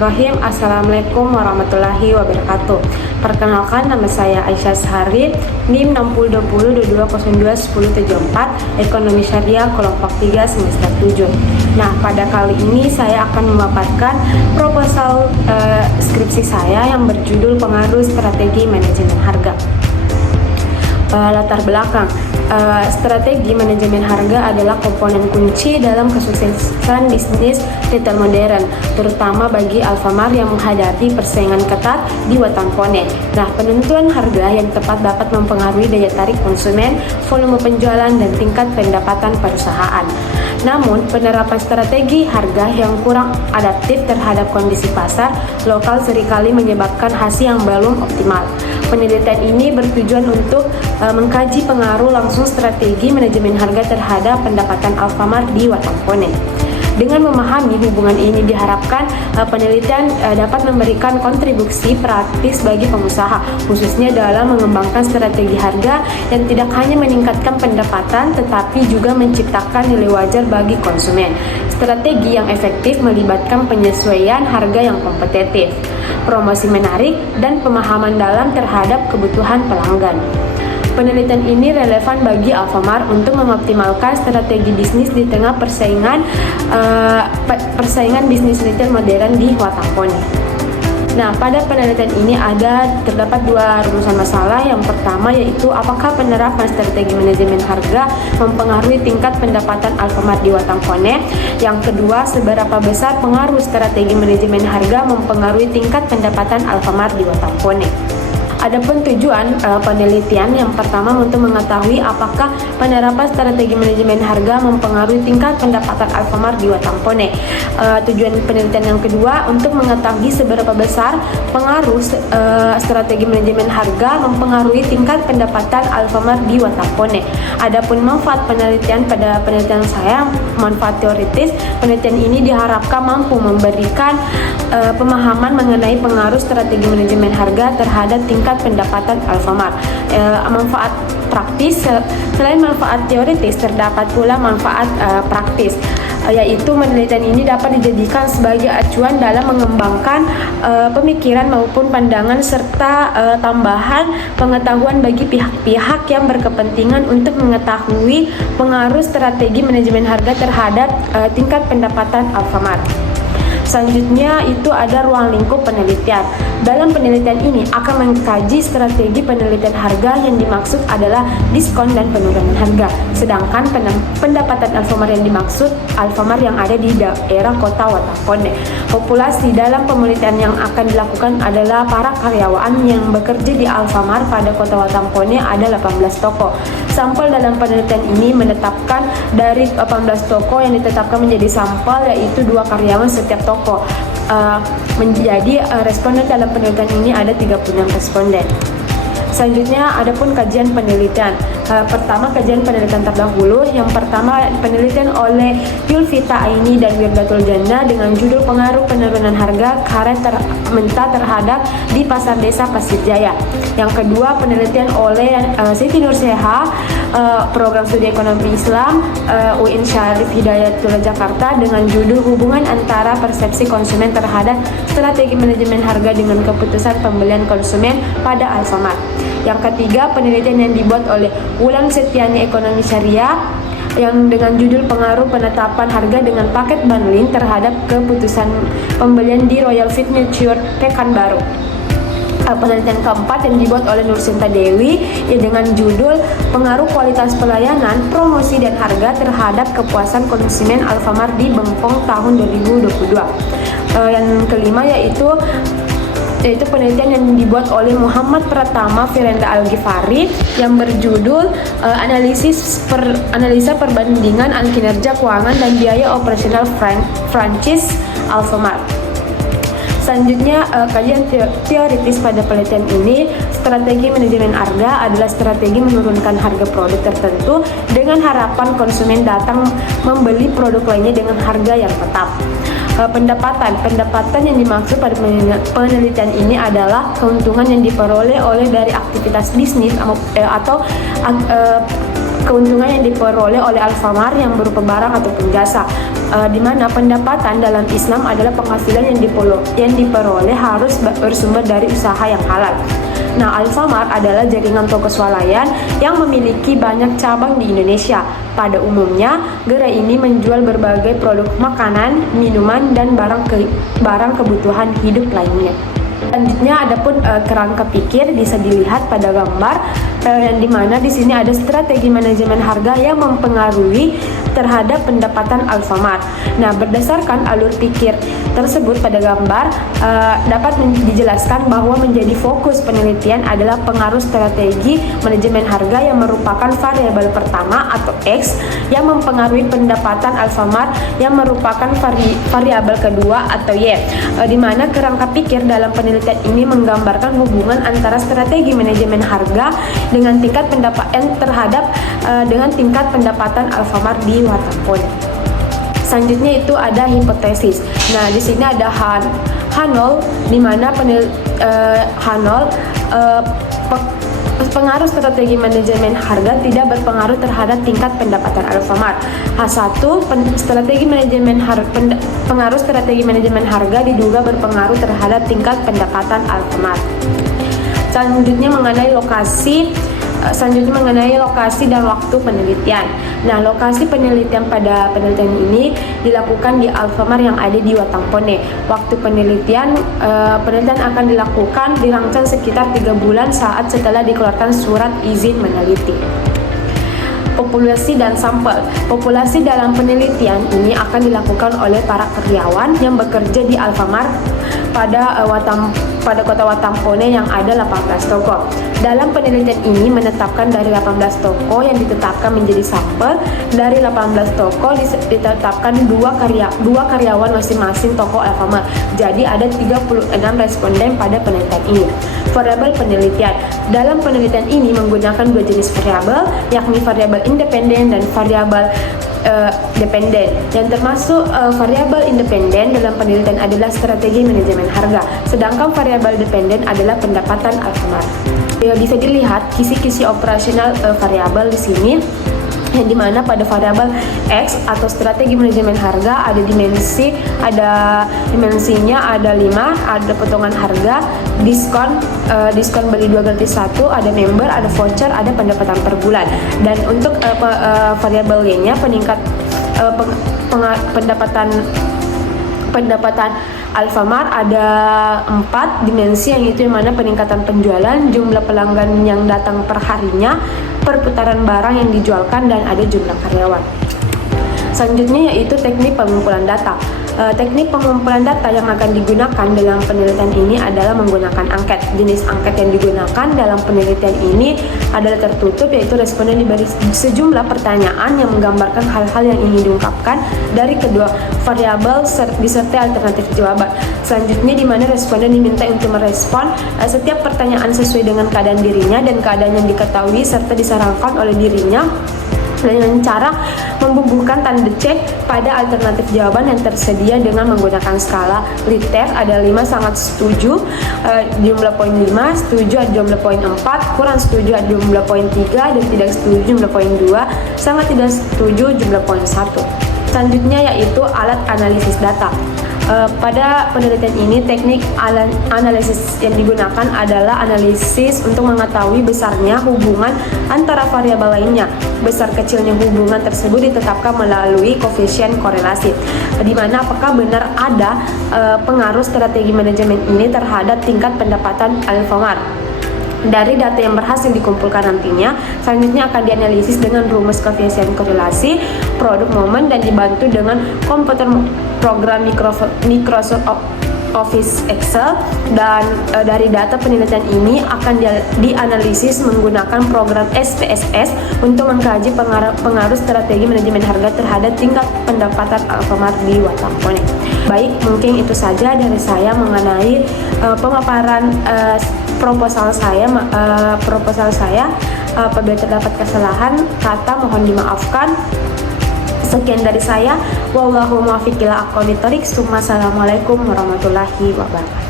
Bismillahirrahmanirrahim. Assalamualaikum warahmatullahi wabarakatuh. Perkenalkan, nama saya Aisyah Sahari, NIM 602022021074, Ekonomi Syariah kelompok 3 semester 7. Nah, pada kali ini saya akan memaparkan proposal skripsi saya yang berjudul Pengaruh Strategi Manajemen Harga. Latar belakang, strategi manajemen harga adalah komponen kunci dalam kesuksesan bisnis retail modern, terutama bagi Alfamart yang menghadapi persaingan ketat di Watampone. Nah, penentuan harga yang tepat dapat mempengaruhi daya tarik konsumen, volume penjualan, dan tingkat pendapatan perusahaan. Namun, penerapan strategi harga yang kurang adaptif terhadap kondisi pasar lokal seringkali menyebabkan hasil yang belum optimal. Penelitian ini bertujuan untuk mengkaji pengaruh langsung strategi manajemen harga terhadap pendapatan Alfamart di Watampone. Dengan memahami hubungan ini diharapkan penelitian dapat memberikan kontribusi praktis bagi pengusaha, khususnya dalam mengembangkan strategi harga yang tidak hanya meningkatkan pendapatan tetapi juga menciptakan nilai wajar bagi konsumen. Strategi yang efektif melibatkan penyesuaian harga yang kompetitif, promosi menarik, dan pemahaman dalam terhadap kebutuhan pelanggan. Penelitian ini relevan bagi Alfamart untuk mengoptimalkan strategi bisnis di tengah persaingan bisnis retail modern di Watampone. Nah, pada penelitian ini terdapat dua rumusan masalah. Yang pertama yaitu apakah penerapan strategi manajemen harga mempengaruhi tingkat pendapatan Alfamart di Watampone. Yang kedua, seberapa besar pengaruh strategi manajemen harga mempengaruhi tingkat pendapatan Alfamart di Watampone. Adapun tujuan penelitian yang pertama untuk mengetahui apakah penerapan strategi manajemen harga mempengaruhi tingkat pendapatan Alfamart di Watampone. Tujuan penelitian yang kedua untuk mengetahui seberapa besar pengaruh strategi manajemen harga mempengaruhi tingkat pendapatan Alfamart di Watampone. Adapun manfaat penelitian, pada penelitian saya manfaat teoritis, penelitian ini diharapkan mampu memberikan pemahaman mengenai pengaruh strategi manajemen harga terhadap tingkat pendapatan Alfamart. Manfaat praktis, selain manfaat teoritis terdapat pula manfaat praktis, yaitu penelitian ini dapat dijadikan sebagai acuan dalam mengembangkan pemikiran maupun pandangan serta tambahan pengetahuan bagi pihak-pihak yang berkepentingan untuk mengetahui pengaruh strategi manajemen harga terhadap tingkat pendapatan Alfamart. Selanjutnya itu ada ruang lingkup penelitian. Dalam penelitian ini akan mengkaji strategi penelitian harga yang dimaksud adalah diskon dan penurunan harga. Sedangkan pendapatan Alfamart yang dimaksud Alfamart yang ada di daerah kota Watampone. Populasi dalam penelitian yang akan dilakukan adalah para karyawan yang bekerja di Alfamart pada kota Watampone ada 18 toko. Sampel dalam penelitian ini menetapkan dari 18 toko yang ditetapkan menjadi sampel yaitu 2 karyawan setiap toko. Menjadi responden dalam penelitian ini ada 36 responden. Selanjutnya adapun kajian penelitian. Pertama, kajian penelitian terdahulu. Yang pertama penelitian oleh Yulvita Aini dan Wirdatul Jannah dengan judul Pengaruh Penurunan Harga Karet Mentah terhadap di Pasar Desa Pasir Jaya. Yang kedua penelitian oleh Siti Nurseha, Program Studi Ekonomi Islam, UIN Syarif Hidayatullah Jakarta dengan judul Hubungan Antara Persepsi Konsumen Terhadap Strategi Manajemen Harga dengan Keputusan Pembelian Konsumen pada Alfamart. Yang ketiga penelitian yang dibuat oleh Wulan Setiani Ekonomi Syariah yang dengan judul Pengaruh Penetapan Harga dengan Paket Bundling terhadap Keputusan Pembelian di Royal Furniture Pekanbaru. Penelitian keempat yang dibuat oleh Nursinta Dewi dengan judul Pengaruh Kualitas Pelayanan, Promosi dan Harga terhadap Kepuasan Konsumen Alfamart di Bengkong tahun 2022. Yang kelima yaitu penelitian yang dibuat oleh Muhammad Pratama Firenda Al-Ghifari yang berjudul Analisa Perbandingan Kinerja Keuangan dan Biaya Operasional Franchise Alfamart. Selanjutnya, kajian teoritis pada penelitian ini, strategi manajemen harga adalah strategi menurunkan harga produk tertentu dengan harapan konsumen datang membeli produk lainnya dengan harga yang tetap. Pendapatan yang dimaksud pada penelitian ini adalah keuntungan yang diperoleh dari aktivitas bisnis atau keuntungan yang diperoleh oleh Alfamart yang berupa barang ataupun jasa, di mana pendapatan dalam Islam adalah penghasilan yang diperoleh harus bersumber dari usaha yang halal. Nah, Alfamart adalah jaringan toko swalayan yang memiliki banyak cabang di Indonesia. Pada umumnya, gerai ini menjual berbagai produk makanan, minuman, dan barang kebutuhan hidup lainnya. Selanjutnya adapun kerangka pikir bisa dilihat pada gambar, yang dimana di sini ada strategi manajemen harga yang mempengaruhi terhadap pendapatan Alfamart. Nah, berdasarkan alur pikir tersebut pada gambar dapat dijelaskan bahwa menjadi fokus penelitian adalah pengaruh strategi manajemen harga yang merupakan variabel pertama atau X yang mempengaruhi pendapatan Alfamart yang merupakan variabel kedua atau Y, di mana kerangka pikir dalam penelitian ini menggambarkan hubungan antara strategi manajemen harga dengan tingkat pendapatan Alfamart di Watampone. Selanjutnya itu ada hipotesis. Nah, di sini ada H0, di mana pengaruh strategi manajemen harga tidak berpengaruh terhadap tingkat pendapatan Alfamart. H1, pengaruh strategi manajemen harga diduga berpengaruh terhadap tingkat pendapatan Alfamart. Selanjutnya mengenai lokasi dan waktu penelitian. Nah, lokasi penelitian pada penelitian ini dilakukan di Alfamart yang ada di Watampone. Waktu penelitian akan dirancang sekitar 3 bulan saat setelah dikeluarkan surat izin meneliti. Populasi dan sampel. Populasi dalam penelitian ini akan dilakukan oleh para karyawan yang bekerja di Alfamart pada kota Watampone yang ada 18 toko. Dalam penelitian ini menetapkan dari 18 toko yang ditetapkan menjadi sampel. Dari 18 toko ditetapkan dua karyawan masing-masing toko Alfamart. Jadi ada 36 responden pada penelitian ini. Variabel penelitian. Dalam penelitian ini menggunakan dua jenis variabel, yakni variabel independen dan variabel dependen. Yang termasuk variabel independen dalam penelitian adalah strategi manajemen harga, sedangkan variabel dependen adalah pendapatan Alfamart. Bisa dilihat kisi-kisi operasional variabel di sini, yang dimana pada variabel X atau strategi manajemen harga ada dimensinya ada 5, ada potongan harga, diskon beli 2 gratis 1, ada member, ada voucher, ada pendapatan per bulan. Dan untuk variabel Y-nya pendapatan Alfamart ada 4 dimensi, yang itu yang mana peningkatan penjualan, jumlah pelanggan yang datang per harinya, perputaran barang yang dijualkan, dan ada jumlah karyawan. Selanjutnya yaitu teknik pengumpulan data. Teknik pengumpulan data yang akan digunakan dalam penelitian ini adalah menggunakan angket. Jenis angket yang digunakan dalam penelitian ini adalah tertutup, yaitu responden diberi sejumlah pertanyaan yang menggambarkan hal-hal yang ingin diungkapkan dari kedua variabel disertai alternatif jawaban. Selanjutnya di mana responden diminta untuk merespon setiap pertanyaan sesuai dengan keadaan dirinya dan keadaan yang diketahui serta disarankan oleh dirinya dengan cara membubuhkan tanda cek pada alternatif jawaban yang tersedia dengan menggunakan skala Likert. Ada 5 sangat setuju, jumlah poin 5, setuju ada jumlah poin 4, kurang setuju ada jumlah poin 3, dan tidak setuju jumlah poin 2, sangat tidak setuju jumlah poin 1. Selanjutnya yaitu alat analisis data. Pada penelitian ini teknik analisis yang digunakan adalah analisis untuk mengetahui besarnya hubungan antara variabel lainnya. Besar kecilnya hubungan tersebut ditetapkan melalui koefisien korelasi, di mana apakah benar ada pengaruh strategi manajemen ini terhadap tingkat pendapatan Alfamart. Dari data yang berhasil dikumpulkan nantinya, selanjutnya akan dianalisis dengan rumus koefisien korelasi, produk momen, dan dibantu dengan komputer program Microsoft Office Excel. Dan dari data penelitian ini akan dianalisis menggunakan program SPSS untuk mengkaji pengaruh strategi manajemen harga terhadap tingkat pendapatan Alfamart di Watampone. Baik, mungkin itu saja dari saya mengenai pemaparan proposal saya. Apabila terdapat kesalahan kata mohon dimaafkan. Sekian dari saya. Wallahu muwaffiq ila aqwamit thoriq. Assalamualaikum warahmatullahi wabarakatuh.